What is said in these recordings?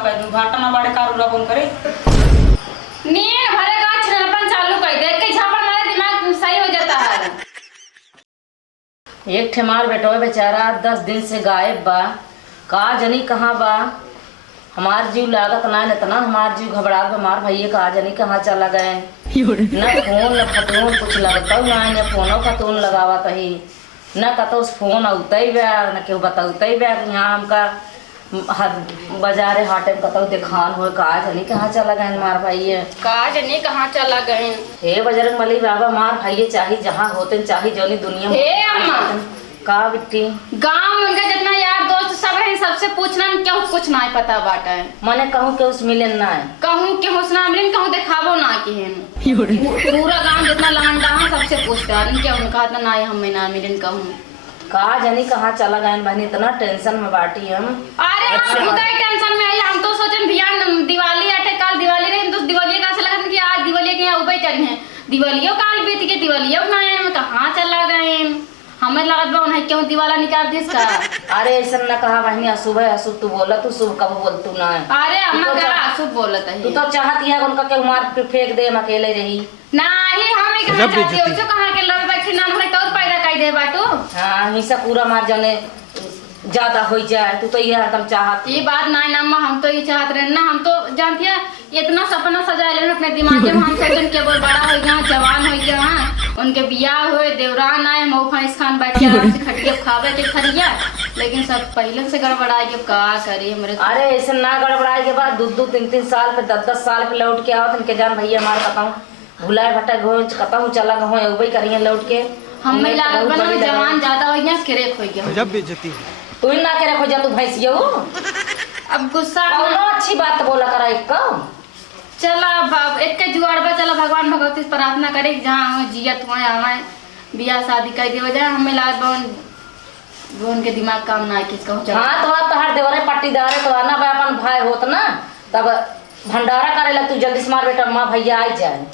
कह दूं घाटा ना बाड़े कारूरा बन करे नींद भरे का छनपन चालू कर दे के झापड़ मारे दिमाग सही हो जाता है। एक ठेमार बेटो बेचारा 10 दिन से गायब बा, का जनी कहाँ बा। हमार जीव लागत ना इतना, हमार जीव घबरा हमार भैया का जनी कहाँ चला गए। न फोन न फतून कुछ लगता ना, न फोनो फतून लगावत ही न कतो फोन औते बा न केहू बतौते बा। यहाँ हमका बाजारे हाटे में कतो दिखान हो का जनी कहाँ चला गए मार भैया, का जनी कहाँ चला गए। हे बजरंग बली बाबा मार भैया चाही जहाँ होते चाही जोनी दुनिया में। हे अम्मा का बिट्टी गांव में उनका जितना यार दोस्त सब है सबसे पूछना क्यों कुछ ना पता बाटा है। मने कहूँ के उस मिलन ना है, कहूँ के होसना मिलन कहूँ दिखावो ना कि पूरा गांव जितना लंडा है सबसे पूछता है क्या उनका इतना ना हम ना मिलन कहूँ का जनी कहाँ चला गए बहनी। इतना टेंशन में बाटी हम। अरे हम तो टेंशन में आई, हम तो सोचन भैया दिवाली आटे कल दिवाली रहे तो दिवाली का से लगन कि आज दिवाली के यहाँ उबे चढ़े हैं दिवालियों काल बीत के दिवालियों बनाए में कहाँ चला गए। हमें लागत बा उन्हें क्यों दिवाला निकाल दिस का। अरे ऐसा न कहा बहनी, अशुभ है अशुभ तू बोला, तू शुभ कब बोल तू ना है। अरे अम्मा का अशुभ बोलत है तू तो चाहती है उनका के मार फेंक दे, हम अकेले रही नहीं हम ही कहां चाहती हो जो कहां के लोग बैठे ना हमरे टोर पैदा कर दे बाटू। हां हमेशा पूरा मार जाने ज्यादा हो जाए, तू तो ये हरदम चाहती। ये बात नहीं ना अम्मा, हम तो ये चाहते रहे ना, हम तो जानती है इतना सपना सजा ले अपने दिमाग में। हम सोचन के बोल बड़ा हो गया जवान हो गया उनके बियाह हुए देवरान आए मऊ फैस खान बैठे आराम से खटिया खावे के खरिया, लेकिन सब पहले से गड़बड़ा के का करे हमरे। अरे ऐसा ना गड़बड़ाए के बाद 2-2-3-3 साल पे 10-10 साल पे लौट के आवत इनके जान भैया मार कताऊं भुलाए भटा घो कताऊं चला गहो एबे करिए लौट के। हम में लागत बना जवान ज्यादा हो गया क्रेक हो गया। जब बेइज्जती तू ना करे खो जा तू भैंसियो। अब गुस्सा कौनो अच्छी बात बोला करा एक को। चला बाप एक के जुआड़बा चला भगवान भगवती से प्रार्थना करे जहाँ हो जियत हो हमें बियाह शादी कर दे वजह हमें लागत बन के दिमाग काम ना किस कहूं। हां तो हर देवरे पट्टीदार तो ना भाई अपन भाई होत ना तब भंडारा करे लग तू जल्दी से मार बेटा मां भैया आ जाए।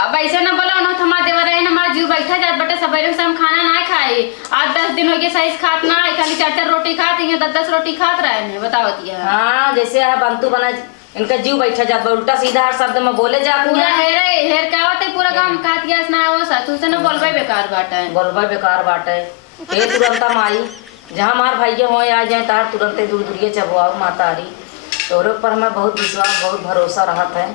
अब ऐसे ना बोला उन्होंने हमारे देवर है ना हमारा जीव बैठा जात बटे सवेरे से हम खाना ना खाए 8-10 दिन हो गए सही खात ना है, खाली 4-4 रोटी खाते हैं 10-10 रोटी खात रहे हैं बताओ दिया। हां जैसे है बंतु बना इनका जीव बैठा जात उल्टा सीधा हर शब्द में बोले जा पूरा हेर का होते पूरा काम खात गया ना वो साथू से ना बोलबे बेकार बाटा है बोलबे बेकार बाटे। ए तुरंत माई जहां मार भैया हो आ जाए तार तुरंत दूर-दूरिए चबवाओ मातारी तोरे ऊपर हमें बहुत विश्वास बहुत भरोसा रहत है।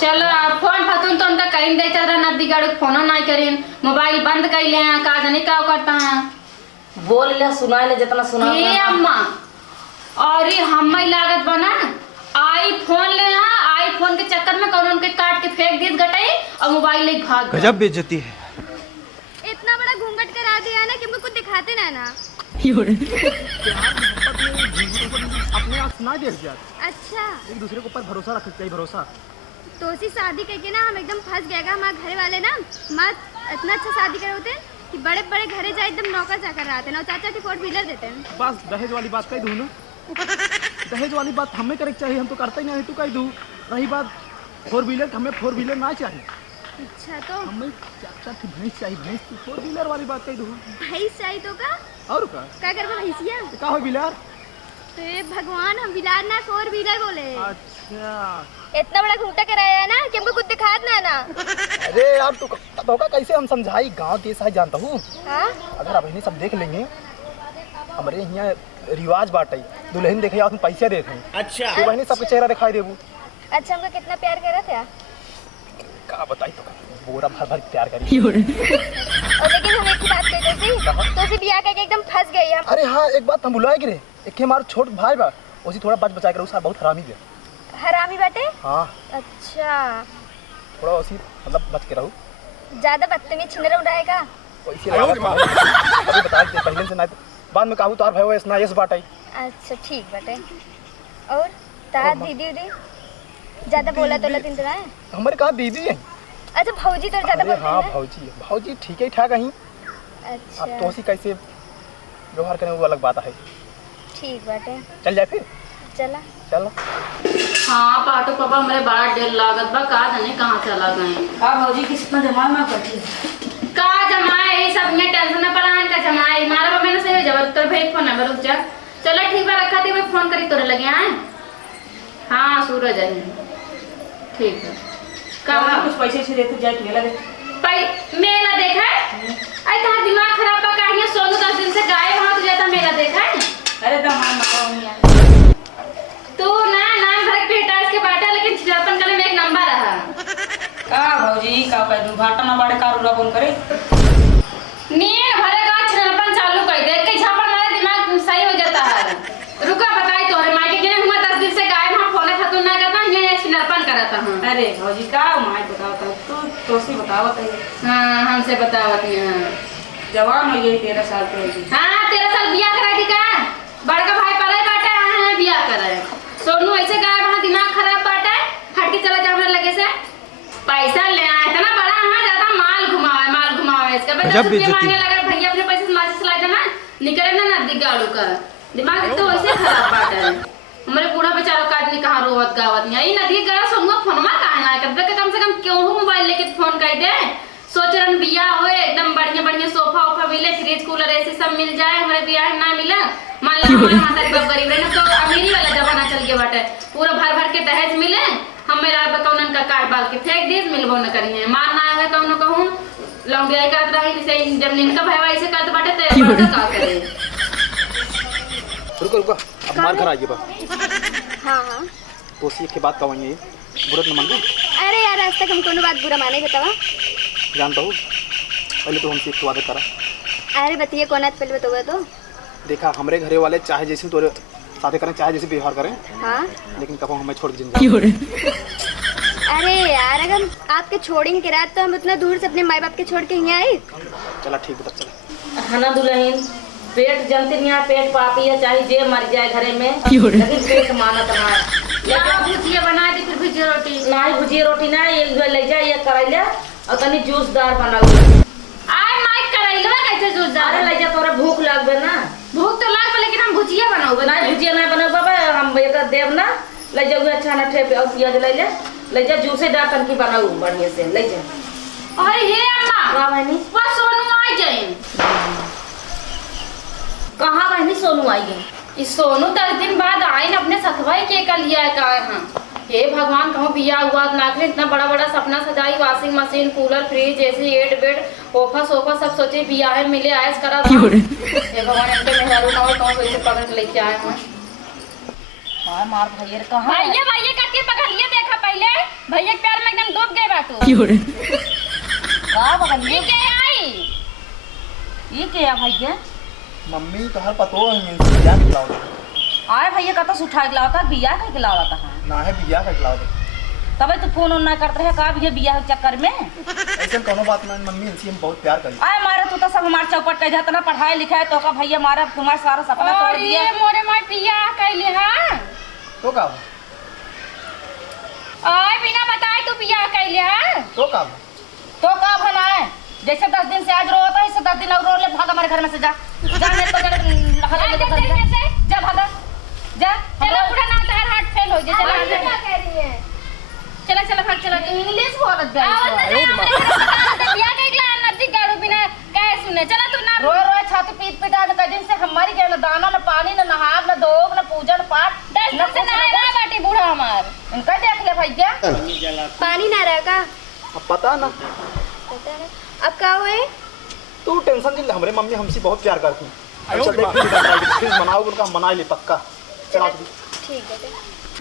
चलो फोन फतून तो उनका कहीं देता रहा ना बिगाड़ फोन ना करें मोबाइल बंद कर ले का जाने क्या करता है बोल ले सुना ले जितना सुना। हे अम्मा और हम लागत बना आईफोन ले आईफोन के चक्कर में कौन उनके काट के फेंक दिए गटाई और मोबाइल ले भाग गजब बेइज्जती है। इतना बड़ा घूंघट करा दिया ना कि हमको कुछ दिखाते ना अपने आप सुना दे जात। अच्छा एक दूसरे के ऊपर भरोसा रखना चाहिए भरोसा। तो उसी शादी करके ना हम एकदम फंस गए हमारे घर वाले ना माँ इतना अच्छा शादी करे होते कि बड़े बड़े घरे जाए एकदम नौकर चाकर रहते ना चाचा की 4 व्हीलर देते हैं। बस दहेज वाली बात कह दूँ ना दहेज वाली बात हमें करे चाहिए, हम तो करते ही नहीं तू कह दूँ। रही बात 4 व्हीलर हमें 4 व्हीलर ना चाहिए। अच्छा तो हमें चाचा की भैंस चाहिए भैंस की 4 व्हीलर वाली बात कह दूँ। भैंस चाहिए तो का और क्या कर भैंसिया का हो व्हीलर तो ये भगवान हम व्हीलर ना 4 व्हीलर बोले। अच्छा इतना बड़ा घूंघटा कराया है ना कि हमको कुछ दिखात ना अरे यार तू होगा कैसे हम समझाई गांव देश है जानता हूँ। हाँ अगर अब इन्हें सब देख लेंगे हमारे यहाँ रिवाज बाटे दुल्हन देखे आप पैसे देते हैं। अच्छा तो वही सबके चेहरा दिखाई देबू। अच्छा हमको कितना प्यार करा था का बताई तो बोरा भर भर प्यार करी और लेकिन हम एक ही बात कहते थे तो उसी बियाह करके एकदम फंस गए हम। अरे हाँ एक बात हम भुलाए गिरे एक हमारा छोट भाई बा उसी थोड़ा बच बचा कर उसका बहुत हरामी है। हरामी बाटे हाँ अच्छा थोड़ा उसी मतलब बच के रहूँ ज्यादा बदतमीज छिनरा उड़ाएगा वैसे अभी बता दे पहले से ना बाद में कहूँ तार भाई वो ना यस बाटाई। अच्छा ठीक बाटे और तार दीदी उदी ज्यादा बोला तो लतिन है हमारे कहा दीदी है। अच्छा भौजी तो ज्यादा बोलते हाँ हैं। भौजी ठीक है ठाक कहीं। अच्छा अब तो उसी कैसे व्यवहार करें वो अलग बात है। ठीक बाटे चल जाए फिर चला चलो। हाँ पाटो पापा मेरे बड़ा डेर लागत बा का जाने कहाँ चला गए। का भौजी कितना जमा में बैठी का जमाए ये सब में टेंशन में पड़ा है का जमाए मारा बाबा मैंने सही जब तो भेज फोन नंबर रुक जा चलो ठीक बा रखा थी मैं फोन करी तोरे लगे आए हाँ सूरज है। ठीक है कहाँ कुछ पैसे से देते जाए मेला देख। मेला देखा है? अरे तुम्हारा दिमाग खराब पा कहा सोनू 10 दिन से गायब वहाँ तुझे तो मेला देखा है? अरे दमान तू ना नाम भर के बेटा इसके बाटा लेकिन छिड़ापन करने में एक नंबर रहा। का भौजी का कह दूं घाटा ना बाड़े कारू बन करे नींद भरे का छिड़ापन चालू कर दे कई झापड़ मारे दिमाग सही हो जाता है। रुका बताई तो माई के ने हुआ 10 दिन से गायब हम फोन खतुन ना करता ये छिड़ापन कराता हूं। अरे भौजी का माई बताओ तू सी बतावत है। हां हमसे बतावत है। जवान हो गई 13 साल के होगी। हां 13 साल बियाह करा दी का बड़का भाई पढ़ाई बाटे आए हैं बियाह करे। सोनू ऐसे गायब वहां दिमाग खराब बाटे हट के चला जा हमरा लगे से पैसा ले आए इतना बड़ा हां ज्यादा माल घुमावे इसका बता रुपया मांगने लगा भैया अपने पैसे से माचिस ला देना निकले ना नदी गाड़ू का दिमाग तो वैसे खराब बाटे। हमारे बूढ़ा बेचारा का आदमी कहां रोवत गावत नहीं नदी गया सोनू फोनमा काहे ना करबे कम से कम क्यों मोबाइल लेके फोन कर दे सोच रन बिया हो एकदम बढ़िया सोफा ओफा मिले फ्रिज कूलर ऐसे सब मिल जाए हमारे बियाह ना मिला मान लो हमारे माता के बाप गरीब रहे ना तो अमीरी वाला जमाना चल गया बाटे पूरा भर के दहेज मिले हम मेरा कौनन का काट बाल के फेंक दिए मिलबो न करी है मार ना है कौनो कहूं लौंडिया करत रही जैसे जब निनका भैया ऐसे करत बाटे तो का करे। रुको अब मार कर आइए बा। हाँ तो सी के बात कहेंगे बुरत न मान गई। अरे यार आज तक हम कोनो बात बुरा माने बतावा जानता हूँ पहले तो हमसे एक वादा करा। अरे बताइए कौन है पहले बताओगे तो देखा हमारे घरे वाले चाहे जैसे तोरे शादी करें चाहे जैसे व्यवहार करें हाँ लेकिन कब हमें छोड़ के जिंदा। अरे यार अगर आपके छोड़ेंगे के रात तो हम उतना दूर से अपने माँ बाप के छोड़ के यहाँ आए। चला ठीक बता चला। है ना दुल्हन पेट जमती नहीं पेट पापी है चाहे जे मर जाए घरे में लेकिन पेट मानत ना भुजिया बना दी फिर भुजिया रोटी ना भुजिया रोटी ना एक ले जा ये करैले और तनी जूसदार बना आय माइक करैलवा कैसे जूसदार अरे ले जा तोरा भूख लागबे ना भूख तो लागबे लेकिन हम भुजिया बनाओगे ना भुजिया ना बनाओ बाबा हम एक देव ना ले जाओ अच्छा ना ठेप और प्याज ले जा जूसे डाल तन की बनाऊ बढ़िया से ले जा। अरे हे अम्मा का बहनी वो सोनू आ जाए कहां बहनी सोनू आई है इस सोनू 10 दिन बाद आई ना अपने सथवाई के कर लिया है का हां हे भगवान कहूं बिया हुआ नाक ने इतना बड़ा सपना सजाई washing machine cooler fridge AC एट बेड सोफा सब सोचे बिया है मिले आयस करा हे भगवान इनके मेहरारू ना हो कौन कैसे पकड़ के लेके आए हैं। हां मार भैया कहां भैया करके पकड़ लिया देखा पहले भैया के प्यार में एकदम डूब गए बातू का बगल ये के आई ये क्या भैया मम्मी तो हर पतो है क्या खिलाओ आए भैया का तो उठा के लावता बिया का के लावता है ना है बिया का खिलाओ तबे तो फोन ना करते रहे का भैया बिया के चक्कर में ऐसे कोनो बात ना मम्मी इनसे हम बहुत प्यार करी। आए मारे तू तो सब हमार चौपट कर जाता ना पढ़ाई लिखाई तो का भैया मारा तुम्हारा सारा सपना तोड़ दिया मोरे मार पिया कैले हां तो का आय बिना बताए तू पिया कैले हां तो का बनाए जैसे 10 दिन से आज रो होता है इससे 10 दिन और रो ले भाग हमारे घर में से जा नहीं तो जा भाग जा चलो पूरा ना तार हाथ फेल हो जाए चला क्या कह रही है चला भाग चला इंग्लिश बोलत बे पिया कैला नदी गाड़ू बिना कह सुने चला तू ना रो छाती पीट पिटा के 10 दिन से हमारी के ना दाना ना पानी ना नहाव ना धोब ना पूजन पाठ 10 दिन से नहाया बाटी बूढ़ा हमार इनका देख ले भैया पानी ना रहा का अब पता ना पता है अब का हुए तू टेंशन नहीं ले हमारे मम्मी हमसे बहुत प्यार करती है। फिर मनाओ उनका मना ले पक्का चला ठीक है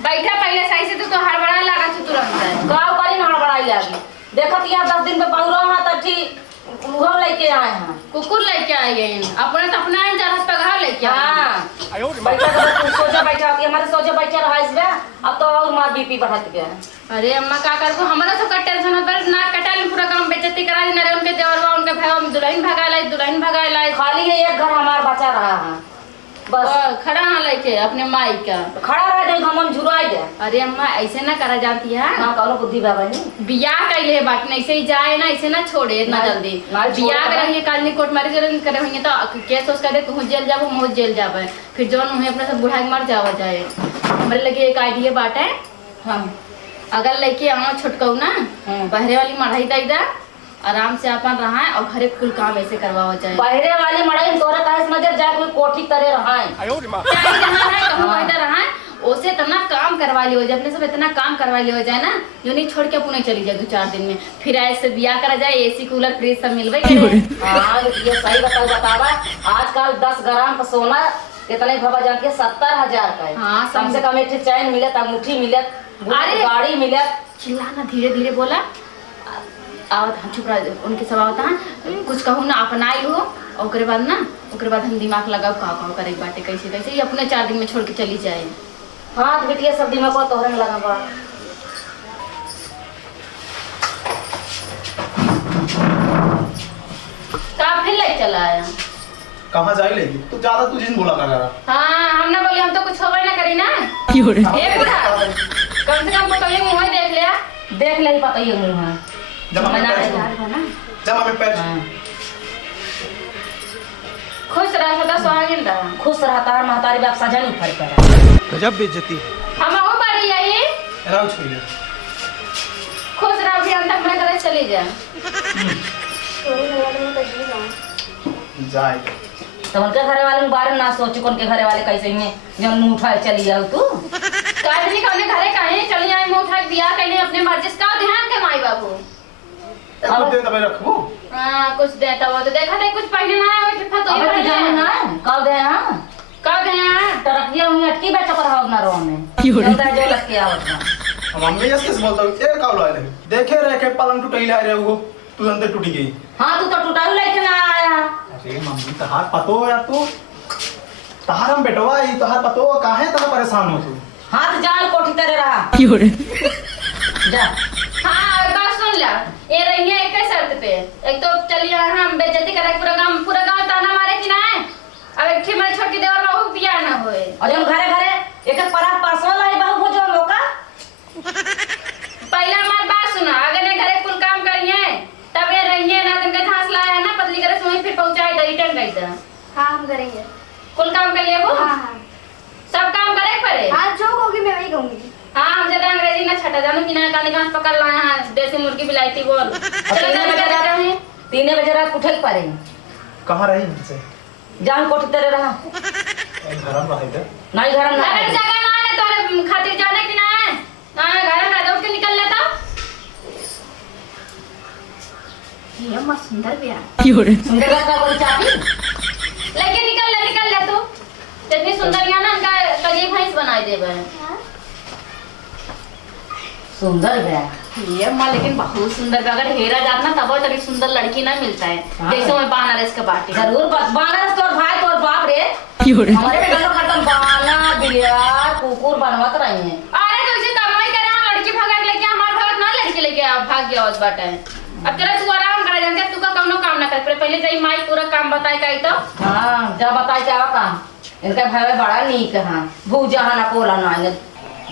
बैठा पहले सही से तो हड़बड़ा लगा तू तुरंत गाँव करी ना बड़ाई लागी देखत यहाँ 10 दिन में पहुरा वहाँ तब ठीक वो लेके आए हैं कुकुर लेके आए हैं अपने तो अपना ही जरा पगहा लेके आए बैठा कर सोचा बैठा के हमारे सोचा बैठा रहा इसमें अब तो और मार बीपी बढ़त गया अरे अम्मा का करबो हमारा सब का टेंशन होता है ना कटाल पूरा काम बेइज्जती करा देना रे उनके देवरवा उनके भाईवा दुल्हन भगा लाई खाली है एक घर हमार बचा रहा है बस खड़ा ना लेके अपने माई का खड़ा रह जाए हम झुराई दे अरे अम्मा ऐसे ना करा जाती है ना कौनो बुद्धि बाबा नहीं बियाह कैले बात नहीं ऐसे ही जाए ना ऐसे ना छोड़े इतना जल्दी बियाह कर रही है कालनी कोर्ट मारी जरूर करे होंगे तो केस उसका दे तू जेल जाबो मुझ जेल जाबे फिर जोन उन्हें अपने सब बुढ़ा के मर जावा जाए हमारे लगे एक आइडिया बात है हां अगर लेके आओ छोटकऊ ना बहरे वाली मढ़ाई दई दा आराम से अपन रहा है और घरे कुल काम ऐसे करवाओ जाए बहरे वाली मड़ाई तोरा काहे नजर जाए कोई कोठी करे रहा है चाहे जहां है कहूं इधर रहा है ओसे इतना काम करवा लियो जाए, अपने सब इतना काम करवा लियो जाए ना, जो नहीं छोड़ के पुणे चली जाए 2-4 दिन में, फिर ऐसे बियाह करा जाए, एसी कूलर फ्रिज सब मिलवे करे। हाँ ये सही बतावा, आजकल 10 ग्राम का सोना कितने भवा जाके 70,000 का है। हाँ, कम से कम एक चैन मिलत, अंगूठी मिलत, अरे गाड़ी मिलत। चिल्लाना धीरे धीरे बोला, आवत हम चुप रह, उनके सब आवता है कुछ कहूँ ना अपनाई हो, और ओकरे बाद हम दिमाग लगाओ का करे बाटे कैसे कैसे, ये अपने 4 दिन में छोड़ के चली जाए। हाँ तो बिटिया सब दिमाग को तोहरे में लगा बा। फिर ले चला आया। कहाँ जाए लेगी तो ज्यादा तुझे बोला कर। हाँ हम ना बोली, हम तो कुछ होवे ना करी ना। ये बूढ़ा कम से कम तो कहीं मुंह देख लिया, देख ले पता ही मुंह है। जमा में पैर खुश रहा सदा सुहागिन रहा। खुश रहता है महतारी बाप सजा नहीं फर्क पड़ा। गजब बेइज्जती हम आओ बारी यही राव छोड़िए। खुश रहा भी अंत अपने घर चली जा। जाए तो उनके घरे वाले के बारे में ना सोची, कौन के घरे वाले कैसे में जब मुंह उठाए चली जाओ तू। काजनी कौने घरे कहीं चली जाए, मुंह उठा के बियाह कइले अपने मर्जी से, का ध्यान के माई बाबू। अब दे तबे रखबो। हां कुछ देता वो तो देखा दे, कुछ पहले ना है चिट्ठा तो अबे जाने ना कब दे। हां का गया तरक्किया हुई अटकी बैठा पर हाव ना रो में चलता जो लग के आवत ना। हम मम्मी जैसे किस बोलता हूं ए काव लाए देखे रहे के पलंग टूटई ला रहे हो, तू अंदर टूटी गई। हां तू तो टूटा लेके ना आया। अरे मम्मी तहार पतो या तू तहार हम बेटवा ई तहार पतो काहे तना परेशान हो तू। हाथ जाल कोठी तेरे रहा जा। हां बात सुन ला, ये रही है एक शर्त पे, एक तो चलिए हम बेइज्जती करे पूरा गांव ताना मारे कि ना है, अब एक ठे मैं छोड़ के देवर बहू बियाह ना होए, और जब घरे घरे एक एक परात परसों लाई बहू हो जो मौका। पहले हमारी बात सुना, अगर ने घरे कुल काम करिए तब ये रहिए ना, दिन का घास लाया है ना पतली करे सोई फिर पहुंचाए द रिटर्न कर दे। हाँ हम करेंगे। कुल काम कर लेबो। हाँ हाँ सब काम करे पड़े। हाँ जो होगी मैं वही कहूंगी। हाँ हम ज्यादा अंग्रेजी ना छटा जानू कि ना, काली घास पकड़ लाए हैं देसी मुर्गी बिलाईती बोल। चलो ना लगा जा रहे हैं 3 बजे रात उठे पड़े। कहां रही हमसे जान कोठी तेरे रहा घर में रहे थे नहीं घर में अरे जगह ना है तोरे खातिर जाने की ना है ना, घर में दौड़ के निकल लेता। ये मस्त सुंदर भी है, सुंदर का बोल चाची, लेकिन निकल ले तू, इतनी सुंदर या ना इनका कजी भैंस बनाई देबे। सुंदर है ये मां, लेकिन बहुत सुंदर है, अगर हेरा जात ना तब तक सुंदर लड़की ना मिलता है। जैसे मैं बनारस के बाटी जरूर बनारस तोर भाई तोर बाप रे हमारे पे गलो खत्म बाना बिलियार कुकुर बनवत रही है। अरे तो इसे कमाई करे हम लड़की भगा के लेके, हमार भगत ना लड़की लेके भाग गया उस बाटे। अब चला तू आराम करे, जानते तू का कौनो काम ना कर, पहले जाई माई पूरा काम बताए काई तो। हां जा बताई क्या काम इनका भाई बड़ा नीक हां भूजा ना पोला ना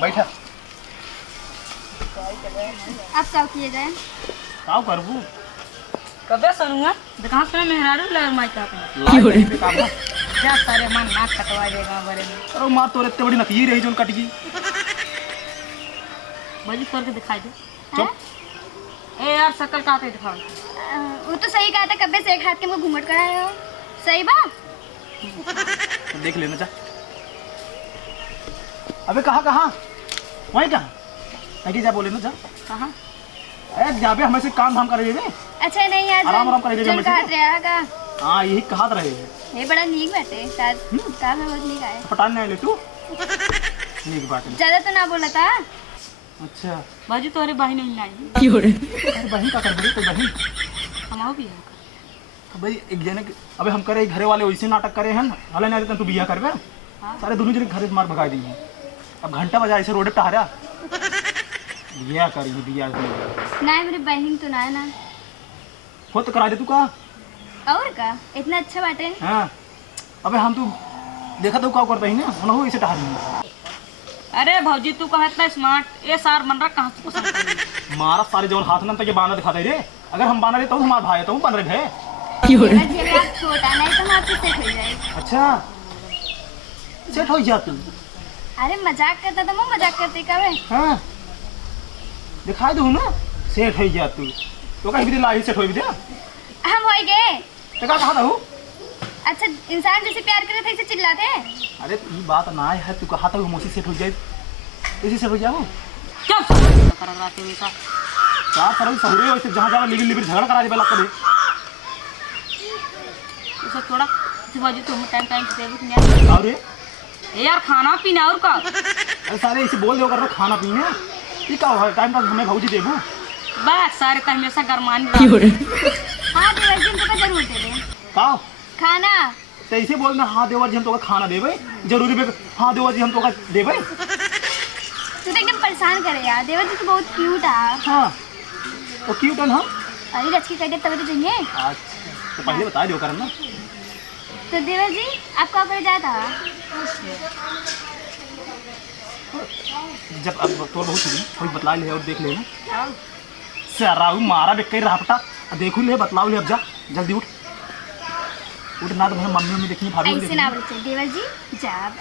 बैठा अब क्या किए जाए? काव करबू कबे सुनूंगा कहां से मेहरारू ला माई का पे काम है। जा सारे मन नाक कटवा देगा बारे में। अरे मार तोरे इतने बड़ी नकली रही जोन कटगी। बजी करके दिखाई दे। चुप ए यार शकल कहां पे दिखाओ। वो तो सही कहा था, कब्बे से एक हाथ के मुंह घूमट कराए हो। सही बात। तो देख लेना जा। अबे कहाँ वहीं कहाँ नहीं जा बोले ना जा कहां अरे जा बे हमें से काम धाम करे रे। अच्छा नहीं यार आराम करे रे जन हमें कहा से। रहेगा। हां यही कहा रहे ये बड़ा नीक बैठे शायद काम में बहुत नीक आए। पटान नहीं ले तू नीक बात है। ज्यादा तो ना बोला था। अच्छा बाजू तोरे बहन नहीं लाई अरे बहन का कर बड़ी तो बहन हमाओ भी तो भाई एक जने अबे हम करे घरे वाले वैसे नाटक करे हैं हले नहीं रहते तू बिया करबे सारे दोनों जने घर से मार भगा देंगे। अब घंटा बजा ऐसे रोड पे टहरा बिया करी बिया ना मेरी बहन तो ना है ना। हो तो करा दे तू का। और का इतना अच्छा बाटे। हां अबे हम तू देखा तो का करता ही ना हम हो ऐसे टहरा। अरे भौजी तू कहा इतना स्मार्ट ये सार मन रहा कहां से पसंद कर मारा सारे जवन हाथ ना तक ये बाना दिखाते रे अगर हम बाना रे तो हमारा भाई तो बन रहे है। मेरा जेब आप छोटा नहीं तो हम आपसे सेट हो जाए। अच्छा सेट हो जा तू। अरे मजाक करता तो मैं मजाक करते कब। हां दिखाई दू ना सेट हो जा तू तो कहीं भी लाई सेट हो भी दे हम हो गए तो का कहा दू अच्छा इंसान जैसे प्यार करे थे ऐसे चिल्लाते हैं? अरे ये बात ना है, तू कहा था वो मौसी सेट हो जाए, इसी सेट हो जाओ। क्या कर रहा है वैसा? क्या करो सहुरे हो, जहाँ जहाँ लिबिर लिबिर झगड़ा करा दे बेला करे। उसे थोड़ा भाजी तुम टाइम टाइम से देबू नहीं और यार खाना पीना और का। अरे सारे इसे बोल दो कर खाना पीना ये क्या है, टाइम पास हमें भौजी देबू। बस सारे तो हमेशा गरमानी हाँ देवर जी हम तो जरूर दे दें का खाना। तो ऐसे बोलना हाँ देवर जी हम तो खाना देवे जरूरी बे, हाँ देवर जी हम तो देवे। तू तो एकदम परेशान करे यार, देवर जी तो बहुत क्यूट है। हाँ तो क्यों टन हम अरे रच की कह दे तभी तो चाहिए। अच्छा तो पहले बता दो करना। तो देवर जी आप कहाँ पर जाता? जब अब तो बहुत कोई बतला ले और देख लेना सराऊ मारा बेक रहा पटा देखू ले बतलाओ ले। अब जा जल्दी उठ उठ ना तो मम्मी मम्मी देखनी भाभी ऐसे ना बोलते देवर जी जब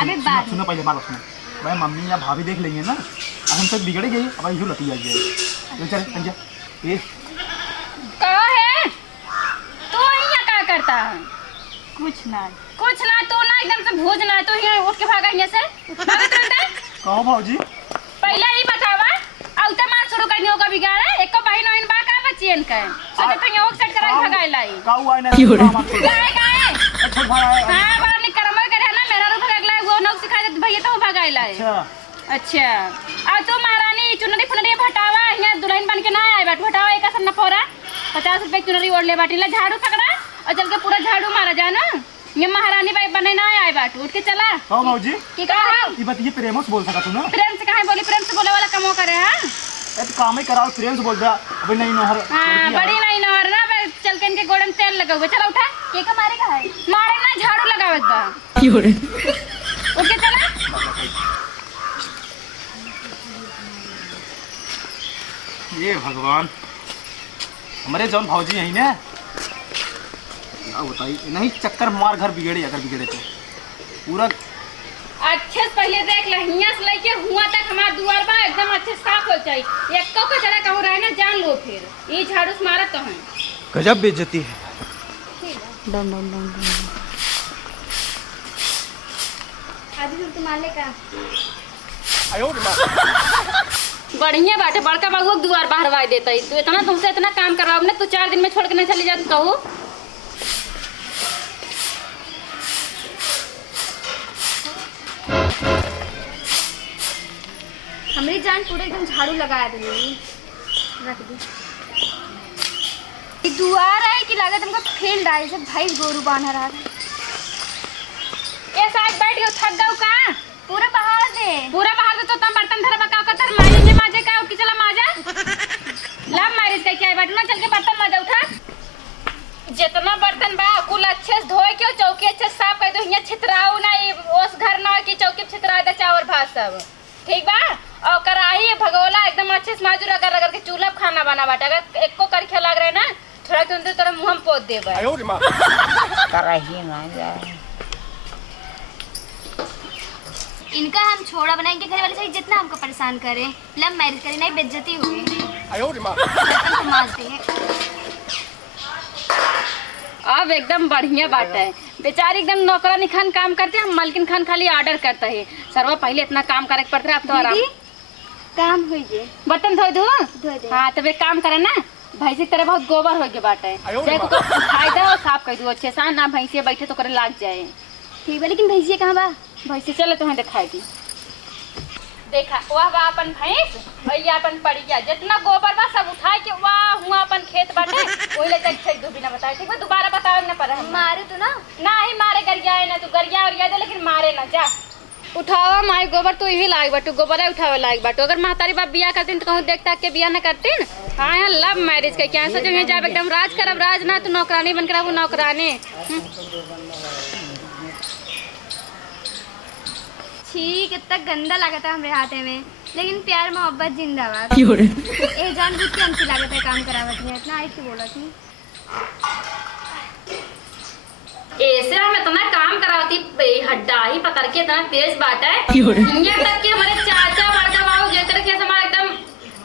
अबे सुनो, बात सुनो पहले बात सुनो भाई, मम्मी या भाभी देख लेंगे ना अब हम तक बिगड़ गई, अब यूँ लती आ जाए। चल संजय ये कहा है तू यहाँ क्या करता है? कुछ ना कुछ ना, तू ना एकदम से भूज ना, तू यहाँ उठ के भागा यहाँ से भागा तुरंत। कहो भाजी पहले ही बतावा औते मार शुरू करनी होगा बिगाड़े एको बहिन वहिन बा का बचियन के सोचे तो यहाँ सेट करा भगाई लाई का हुआ है ना गाय गाय गाय अच्छा भाई हां बड़ा निकरम करे ना मेरा रूप भगाई लाई वो नौक सिखा दे भैया तो भगाई लाई। अच्छा अच्छा आ तू महारानी चुनरी फुनरी हटावा यहाँ दुल्हन बन के ना आए बाट हटावा एक सब न फोरा 50 रुपए चुनरी ओढ़ ले बाटी ला झाड़ू पकड़ा और चल के पूरा झाड़ू मारा जाना ये महारानी बाई बने ना आए बाट उठ के चला। कहो भाजी की कहा ये बात ये प्रेम से बोल सका तू ना, प्रेम से कहे बोली, प्रेम से बोले वाला कमो करे। हां तो काम ही कराओ प्रेम से बोल दे। अबे नहीं नहर हां बड़ी नहीं नहर ना बे चल के इनके गोड़ में तेल लगाओ चला उठा के का मारेगा है मारे ना झाड़ू लगावत बा उठ के चला। ये भगवान हमारे जौन भौजी यही ना क्या बताइए नहीं चक्कर मार घर बिगड़े अगर बिगड़े तो पूरा अच्छे से पहले देख ले हियां से लेके हुआ तक हमार दुआर बा एकदम अच्छे से साफ हो जाई एको को जरा कहूं रहे ना जान लो फिर ये झाड़ू से मारत तो है गजब बेइज्जती है। आदि तुम मारने का बढ़िया बाटे बड़का बाबू दुआर बाहरवा देता है। तू इतना तुमसे इतना काम करवाओ ना, तू 4 दिन में छोड़ के ना चली जात कहू। हमारी जान पूरे एकदम झाड़ू लगा दी रख दी। ये दुआर है कि लागत हमको फील्ड है जैसे भाई गोरू बांधा रहा था। ए साथ बैठ गयो थक गयो का पूरा बहा दे पूरा बाहर से तो तम बर्तन धर बका का तर माजे जे माजे का उठ के चला माजा लव मैरिज का क्या बैठ ना चल के बर्तन माजा उठा। जितना बर्तन बा कुल अच्छे से धोए के चौकी अच्छे से साफ कर दो। यहाँ छितराऊ ना ओस घर ना की चौकी पे छितरा दे चावल भात सब ठीक बा। और कढ़ाई भगोला एकदम अच्छे से माजू रगड़ रगड़ के चूल्हा पे खाना बना बाटा। अगर एको करखे लग रहे ना थोड़ा तुम तोरा मुंह में पोत देबे कराही ना जाए। इनका हम छोड़ा बनाएंगे घर वाले से जितना हमको परेशान करे लव मैरिज करे नहीं बेइज्जती हुई बर्तन को मारते हैं। अब एकदम बढ़िया बात है बेचारी एकदम नौकरानी खान काम करते हैं मालकिन खान खाली ऑर्डर करता है। सरवा पहले इतना काम करे के पड़ता है अब तो आराम काम हुई जे बर्तन धो दू धो दे। हाँ तब एक काम करे ना भैंसी तरह बहुत गोबर हो के बाटे देखो तो फायदा और साफ कर दू अच्छे से ना भैंसी बैठे तो करे लाग जाए। ठीक है लेकिन भैंसिया कहाँ बा? भैंसी चले तुम्हें दिखाएगी देखा वह बा अपन भैंस भैया अपन पड़ गया जितना गोबर बा सब उठा के वाह हुआ अपन खेत बाटे वही ले जाके फेंक दो बिना बताए ठीक है। दोबारा बताओ ना पर मारे तो ना ही मारे गरिया है ना तू गरिया और याद लेकिन मारे ना जा उठावा माई गोबर तो यही लायक बाटू गोबर उठावे लायक बाटू। अगर महतारी बाप बिया करती तो कहूँ देखता के बिया न करती हाँ यहाँ लव मैरिज का क्या सोचो यहाँ जाब एकदम राज करब राज ना तू नौकरानी बन कर नौकरानी। ठीक इतना गंदा लगा था हमारे हाथे में लेकिन प्यार मोहब्बत जिंदाबाद। ए जानबूझ के हमसे लागत है काम करावत है इतना ऐसे बोला थी। ऐसे हम इतना काम करावती हड्डा ही पकड़ के इतना तेज बात है यहाँ तक कि हमारे चाचा बड़का बाबू जेतर के हमारा एकदम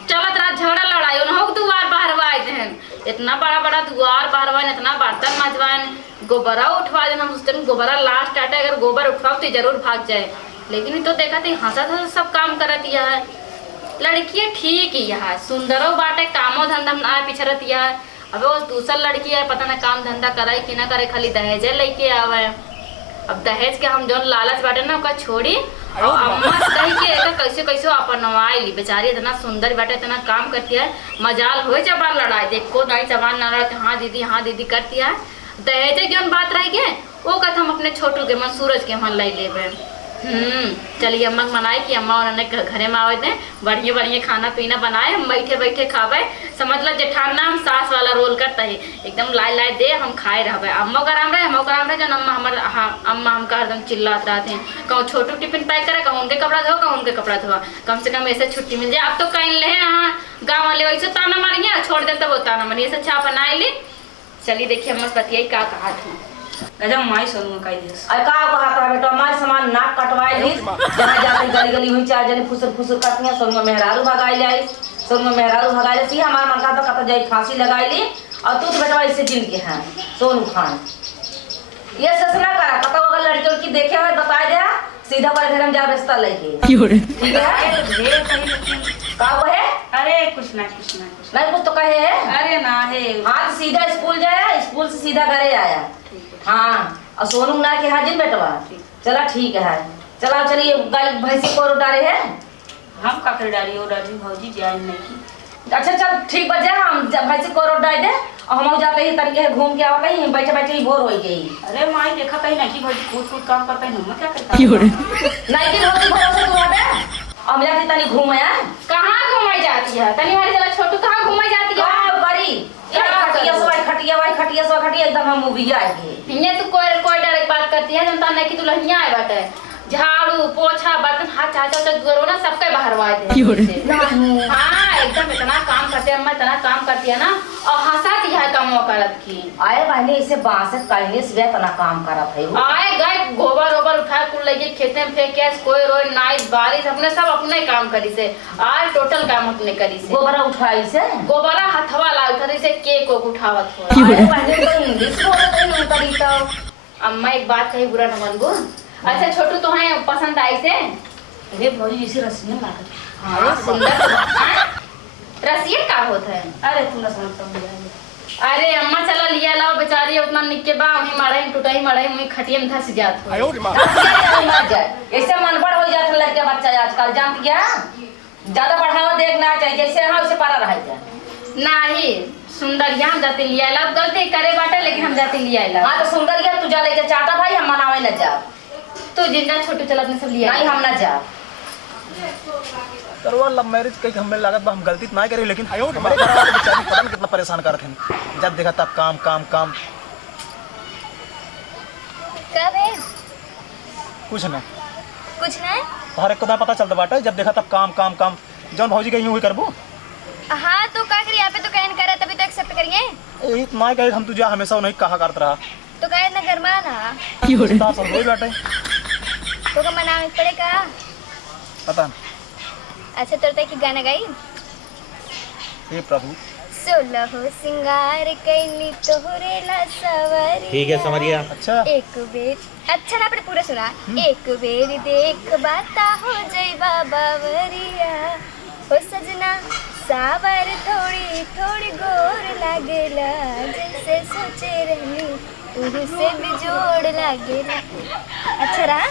चलत रहा झगड़ा लड़ाई उन्होंने दुआर बहरवाए थे इतना बड़ा बड़ा दुआर बहरवाए इतना बर्तन मजवाए गोबरा उठवा देना, हम सोचते गोबरा लास्ट आटा, अगर गोबर उठवाओ तो जरूर भाग जाए, लेकिन तो देखा थी हंसा था सब काम करत है। लड़की ठीक ही है, सुंदरो बाटे, कामो धंधा ना पीछे रहती है। अब वो दूसर लड़की है, पता ना काम धंधा करे कि ना करे, खाली दहेज लेके आवे। अब दहेज के हम जौन लालच बाटे ना ओका छोड़ी और अम्मा कही के कैसे कैसे अपनवाई ली। बेचारी इतना सुंदर बाटे, इतना काम करती है, मजाल हो जबान लड़ाई देखो नहीं जबान ना लड़ा, हाँ दीदी करती है। दहेज की बात रह गए वो कहते हम अपने छोटू के मन सूरज के मन लै लेबे। चलिए अम्मा मनाए कि अम्मा उन्होंने घरे में आवे थे, बढ़िया बढ़िया खाना पीना बनाए, हम बैठे बैठे खावे। समझ लो जेठान ना हम सास वाला रोल करता है, एकदम लाए दे हम खाए रहे। अम्मा का राम रहे, हम कराम रहे, जन अम्मा हमारे अम्मा हमका हरदम चिल्लाते रहते हैं, कहूँ छोटू टिफिन पैक करे, कहूँ उनके कपड़ा धो, कहूँ उनके कपड़ा धोआ, कम से कम ऐसे छुट्टी मिल जाए। अब तो कहीं ले गाँव वाले वैसे ताना मारिए, छोड़ दे तो वो ताना मारिए, ऐसा छाप बनाए ली। चलिए देखिए अम्मा पतिया क्या कहा था। गजब माई सोनू का दिस अरे का कहा था बेटा, हमारे सामान नाक कटवाई ली, जहां जाके गली गली हुई चार जने फुसर करती हैं। सोनू मेहरारू भगाई ले आई, सोनू मेहरारू भगाई ले सी हमारा मन का कत जाई फांसी लगाई ली। और तू तो बेटा इससे जिल के हैं सोनू खान, ये सस ना करा कत अगर लड़की की देखे हुए बताए दे, सीधा पर घर में जा रिश्ता लेके, ठीक है का वो है? अरे कुछ ना नहीं कुछ तो कहे है। अरे ना है, हाँ तो सीधा स्कूल जाया, स्कूल से सीधा घरे आया। हाँ और सोनू ना के हाजिर बेटवा, चला ठीक है, चला चलिए गाय भैंसी को डाले है, हम का कर डाली और डाली भौजी जान नहीं की। अच्छा चल ठीक बजे हम भैंसी को डाल दे और हम जाते ही तरीके घूम के आवा, कहीं बैठे बैठे ही बोर हो गई। अरे माई देखा कहीं नहीं कि भौजी कूद काम करता है, हम क्या करता नहीं की भौजी भरोसे तू आबे हम जाती तनी घूमया। कहाँ घुमाई जाती है तनी हमारी जला छोटू, कहाँ घुमाई जाती है? बड़ी खटिया एकदम हम मूवी आएगी। ये तू कोई डर की बात करती है, जनता नहीं कि तू लहिया आए बाटे, झाड़ू पोछा बर्तन हाथ चाचा करो ना सबके बाहरवा दे। हाँ एकदम इतना काम करते हैं अम्मा, इतना काम करती है ना, और हंसाती है काम करत की। आए बहने इसे बांस कहने से इतना काम करत है। आए गए गोबर ओबर उठा कुल लगे खेते में फेंके, कोई रोज नाइट बारिश अपने सब अपने काम करी से, आज टोटल काम अपने करी से। गोबरा उठाई से, गोबरा हथवा ला उठा से केक को उठावत हो। आए बहने तो इंग्लिश बोलत है उनकरी तो। अम्मा एक बात कही बुरा न मानगो। अच्छा छोटू तो है पसंद आई से? रे भौजी जैसे रसियन लागत। हाँ सुंदर रसियन का होता है? अरे तू ना समझता। अरे अम्मा चला लिया लाओ, बेचारी उतना निक्के बा वही मड़े टूटाई मड़े मुई खटिया में धस जात हो। मर जाए ऐसे मनबड़ हो जात लड़के बच्चा आजकल, जान गया ज्यादा बढ़ावा देखना चाहिए, जैसे हाँ वैसे पारा रह जाए। नहीं सुंदरिया हम जाते लिया ला, गलती करे बाटे लेकिन हम जाते लिया ला। हाँ तो सुंदरिया तू जा लेके चाटा भाई, हम मनावे न जा। तो जिंदा छोटू चला अपने सब लिया नहीं हम न जा। करवा लव मैरिज कहीं हमें लागत हम गलती ना करे, लेकिन हमारे घर वाले बेचारे पता नहीं कितना परेशान करते हैं, जब देखा तब काम काम काम। कब है? कुछ नहीं कुछ नहीं। हर एक पता चलता बाटे, जब देखा तब काम काम काम। जौन भौजी कहीं हुई करबो। हाँ तो का करिए, यहाँ पे तो कहन करा तभी तो एक्सेप्ट करिए। यही ना कहे हम तुझे हमेशा नहीं कहा करता रहा तो कहे ना गरमा ना सब वही बाटे, तो का मनावे पड़ेगा। पता नहीं। अच्छा तोरता की गाना गाई। हे प्रभु सोलह सिंगार कैली तोहरे ला सवारी। ठीक है समरिया। अच्छा एक बेर, अच्छा ना आपने पूरा सुना। एक बेर देख बाता हो जाई बावरिया, हो सजना सावर थोड़ी थोड़ी गोर लागेला, जैसे सोचे रहनी उनसे भी जोड़ लागेला। अच्छा रहा?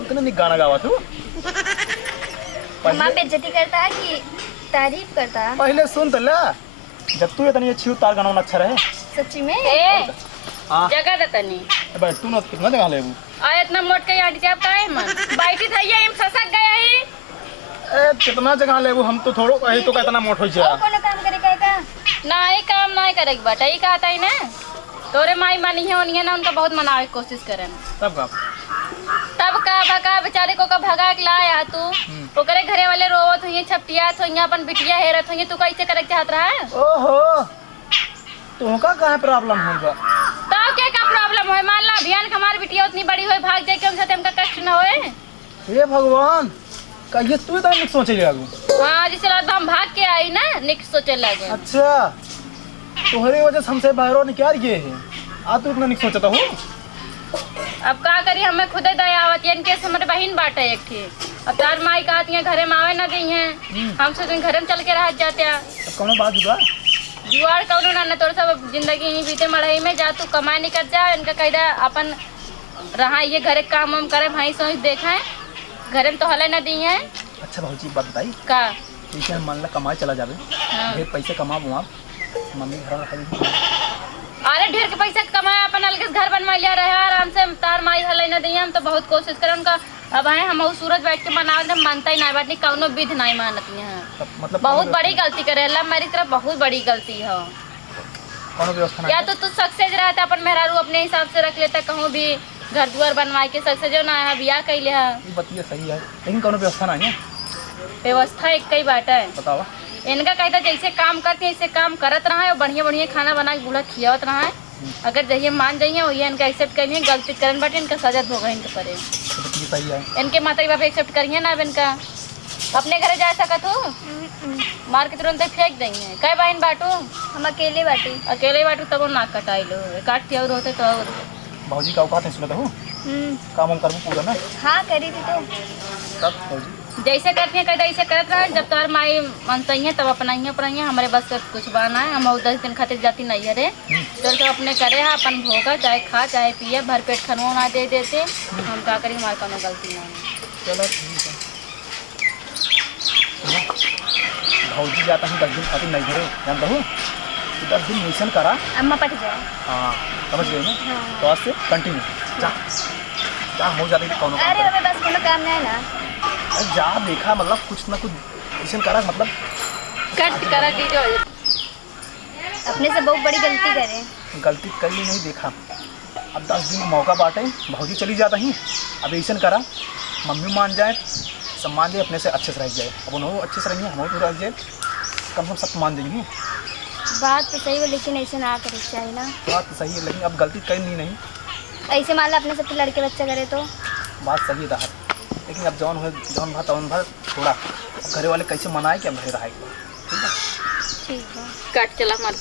इतना नहीं गाना गावा तू। माँ बेइज्जती करता है कि तारीफ करता है? पहले सुन तो ला, जब तू इतनी अच्छी तार गाना अच्छा रहे। सच्ची में? हाँ जगह दतनी भाई तू ना कितना जगह ले आ इतना मोट के याद जाब का है मन बैठी थई है, हम ससक गया ही। कितना जगह ले हम तो थोड़ो कहीं तो कितना मोट हो और जाए। कोनो काम करे का? नहीं काम नहीं करे बेटा, ये कहता है ना तोरे माई मानी है उन्हें ना, उनका बहुत मनावे की कोशिश करे ना। तब का भगा बेचारे को का भगा के लाया तू, ओकरे घरे वाले रोवत हुई छपटिया तो यहाँ अपन बिटिया हेरत हुई, तू कैसे करे चाहत रहा है? ओहो तुमका कहाँ प्रॉब्लम होगा? तब क्या का प्रॉब्लम है? मान ला अभियान हमारी बिटिया उतनी बड़ी हो भाग जाए, क्यों साथ हमका कष्ट न होए? हे भगवान कहिए तू इतना निक सोचे लगू। हाँ जिस रात हम भाग के आई ना निक सोचे लगे। अच्छा तुम्हारी वजह से हमसे बाहरों निकाल गए हैं। आज तू इतना नहीं सोचता हूँ। अब का करी, हमें खुदे दया आवती है इनके से हमारे बहन बाटे एक थी। अब तार माई कहती है घरे में आवे ना दी हैं, हम सोचते घरे में चल के रह जाते हैं। अब कौन बात हुआ? जुआर कौनो ना तोर सब जिंदगी ही बीते मड़ई में जा, तू कमाए नहीं कर जा। इनका कहदा अपन रहा ये घरे काम वाम करे भाई सोच देखा है, घरे में तो हले ना दी है। अच्छा भाजी बात बताई का ठीक है, मान ला कमाए चला जावे, हाँ। ढेर पैसे कमा बुआ, मम्मी घर रखा। अरे ढेर के पैसा कमाए अपन अलग से घर बनवा लिया रहे आराम से। तार माई हले ना दी हम तो बहुत कोशिश करे उनका। अब आए हम सूरज बैठ के मना मानता ही नहीं, बात नहीं कौनो विध नहीं मानती है। मतलब बहुत बड़ी गलती करे अल्लाह मेरी तरफ, बहुत बड़ी गलती है। कौन व्यवस्था या तो तू सक्सेस रहता अपन मेहरारू अपने हिसाब से रख लेता, कहूँ भी घर दुआर बनवाए के सक्सेस जो ना है बिया कैले है। ये बतिया सही है, लेकिन कौन व्यवस्था नहीं है। व्यवस्था एक कई बात है। बतावा। इनका कहता जैसे काम करते हैं ऐसे काम करत रहा है और बढ़िया बढ़िया खाना बना के बूढ़ा खियावत रहा है। अगर जहिए मान जाइए वही इनका एक्सेप्ट करिए, गलती करन बाटे इनका सजा भोगा इनके पड़े। तो बतिया सही है। इनके माता बाप एक्सेप्ट करिए ना। अब इनका अपने घरे जा सकत हो, मार के तुरंत फेंक देंगे। कई बहन बाटू? हम अकेले बाटी। अकेले बाटू तब नाक कटाई लो, काट और होते तो और। भाजी का औकात है सुनता हूँ, काम हम करबो पूरा ना। हाँ करी थी तो। तब भाजी जैसे करती हैं कहते ऐसे करत रहा। जब तार माई मनसही है तब अपनाइए अपनाइए, हमारे बस का कुछ बाना है। हम 10 दिन खातिर जाती नहीं है रे, तो अपने करे है अपन भोगा, चाहे खा चाहे पिए, भर पेट खनवा ना दे देते। हम का करी, हमारे कोनो गलती नहीं है। चलो ठीक है। भाजी जाता हूँ 10 दिन खातिर नहीं घरे, जानता हूँ 10 दिन मिशन करा। अम्मा पट जाए। हाँ समझ गए ना। तो आज से कंटिन्यू जा जा, हो जाती कौन। अरे हमें बस कोनो काम नहीं है ना। जा देखा, मतलब कुछ ना कुछ मिशन करा, मतलब कट करा की जो अपने से बहुत बड़ी गलती करे। गलती कहीं नहीं देखा। अब 10 दिन मौका बांटे, भाजी चली जाता ही। अब ऐसा करा मम्मी मान जाए, सब मान जाए, अपने से अच्छे से रह जाए। अब उन्होंने अच्छे से रहेंगे, हम रह जाए, कम से कम सब मान जाएंगे। बात तो सही है लेकिन ऐसे ना करे चाहिए ना। बात तो सही है, लेकिन अब गलती कहीं नहीं। ऐसे मान लो अपने से लड़के बच्चा करे तो। बात सही है दाहर, लेकिन अब जौन हो जौन भर तौन भर थोड़ा। अब घरे वाले कैसे मनाए कि अब घरे रहा। ठीक है ठीक है। काट चला मर।